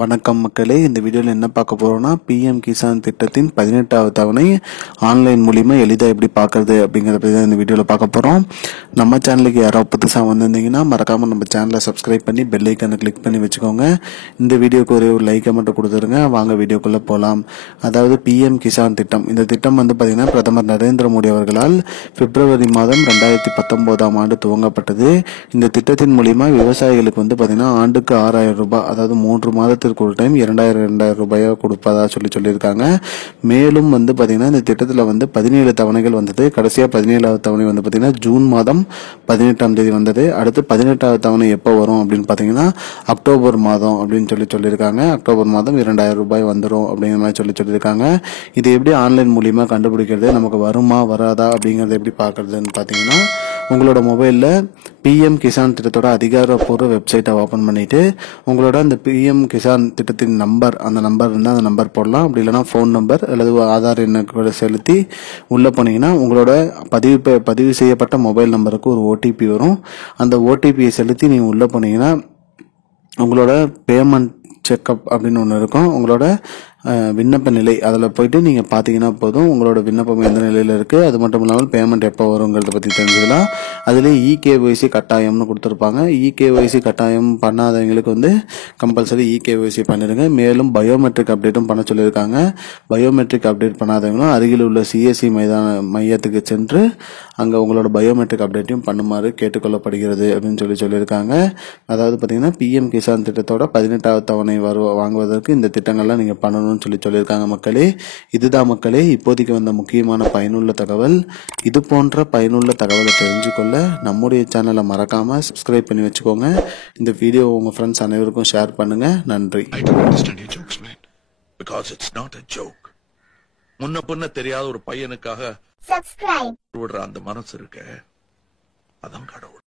வணக்கம் மக்களே, இந்த வீடியோவில் என்ன பார்க்க போறோம்னா பிஎம் கிசான் திட்டத்தின் 18வது தவணை ஆன்லைன் மூலிமா எளிதாக எப்படி பார்க்கறது அப்படிங்கிறத பற்றி தான் இந்த வீடியோவில் பார்க்க போகிறோம். நம்ம சேனலுக்கு யாராவது புதுசாக வந்திருந்தீங்கன்னா மறக்காமல் நம்ம சேனலை சப்ஸ்கிரைப் பண்ணி பெல் ஐக்கானை கிளிக் பண்ணி வச்சுக்கோங்க. இந்த வீடியோக்கு ஒரு லைக்கை மட்டும் கொடுத்துருங்க. வாங்க வீடியோக்குள்ளே போகலாம். அதாவது பிஎம் கிசான் திட்டம், இந்த திட்டம் பார்த்தீங்கன்னா பிரதமர் நரேந்திர மோடி அவர்களால் பிப்ரவரி மாதம் 2019ஆம் ஆண்டு துவங்கப்பட்டது. இந்த திட்டத்தின் மூலிமா விவசாயிகளுக்கு பார்த்தீங்கன்னா ஆண்டுக்கு 6000 ரூபாய், அதாவது 3 மாதத்திற்கு ஒரு டைம் 2000 ரூபாயா கொடுப்பதா சொல்லியிருக்காங்க. மேலும் பாத்தீங்கன்னா இந்த திட்டத்துல 17 தவணைகள் வந்தது. கடைசியா 17வது தவணை பாத்தீங்கன்னா ஜூன் மாதம் 18ஆம் தேதி வந்தது. அடுத்து 18வது தவணை எப்போ வரும் அப்படின்னு பாத்தீங்கன்னா அக்டோபர் மாதம் அப்படின்னு சொல்லியிருக்காங்க. அக்டோபர் மாதம் 2000 ரூபாய் வந்துடும் அப்படிங்கிற மாதிரி சொல்லியிருக்காங்க. இது எப்படி ஆன்லைன் மூலியமா கண்டுபிடிக்கிறது, நமக்கு வருமா வராதா அப்படிங்கறத எப்படி பாக்குறதுன்னு பாத்தீங்கன்னா, உங்களோட மொபைல்ல பிஎம் கிசான் திட்டத்தோட அதிகாரப்பூர்வ வெப்சைட்டை ஓபன் பண்ணிட்டு உங்களோட அந்த பிஎம் கிசான் திட்டத்தின் நம்பர், அந்த நம்பர் இருந்தால் அந்த நம்பர் போடலாம். அப்படி இல்லைன்னா ஃபோன் நம்பர் அல்லது ஆதார் எண்ணை செலுத்தி உள்ள போனீங்கன்னா உங்களோட பதிவு செய்யப்பட்ட மொபைல் நம்பருக்கு ஒரு ஓடிபி வரும். அந்த ஓடிபியை செலுத்தி நீங்கள் உள்ள போனீங்கன்னா உங்களோட பேமெண்ட் செக்அப் அப்படின்னு ஒன்று இருக்கும். உங்களோட விண்ணப்ப நிலை அதில் போயிட்டு நீங்கள் பார்த்தீங்கன்னா போதும், உங்களோட விண்ணப்பம் எந்த நிலையில் இருக்குது, அது மட்டும் இல்லாமல் பேமெண்ட் எப்போ வருங்கிறத பற்றி தெரிஞ்சுக்கலாம். அதில் இகேஒய்சி கட்டாயம்னு கொடுத்துருப்பாங்க. இகேஒய்சி கட்டாயம் பண்ணாதவங்களுக்கு கம்பல்சரி இகேஒய்சி பண்ணிடுங்க. மேலும் பயோமெட்ரிக் அப்டேட்டும் பண்ண சொல்லியிருக்காங்க. பயோமெட்ரிக் அப்டேட் பண்ணாதவங்களும் அருகில் உள்ள சிஎஸ்சி மையத்துக்கு சென்று அங்கே உங்களோட பயோமெட்ரிக் அப்டேட்டையும் பண்ணுமாறு கேட்டுக்கொள்ளப்படுகிறது அப்படின்னு சொல்லியிருக்காங்க. அதாவது பார்த்தீங்கன்னா பிஎம் கிசான் திட்டத்தோட 18வது தவணை வாங்குவதற்கு இந்த திட்டங்கள்லாம் நீங்கள் பண்ணணும் சொல்லியிருக்காங்க மக்களே. இதுதான் மக்களே இப்போதைக்கு வந்த முக்கியமான பயனுள்ள தகவல். இது போன்ற பயனுள்ள தகவலை தெரிஞ்சுக்கொள்ள நம்முடைய சேனலை மறக்காம சப்ஸ்கிரைப் பண்ணி வச்சுக்கோங்க. இந்த வீடியோ உங்க ஃப்ரெண்ட்ஸ் அனைவருக்கும் ஷேர் பண்ணுங்க. நன்றி. முன்ன பின்ன தெரியாத ஒரு பையனுக்காக விடுற அந்த மனசு இருக்க, அதான் கடவுள்.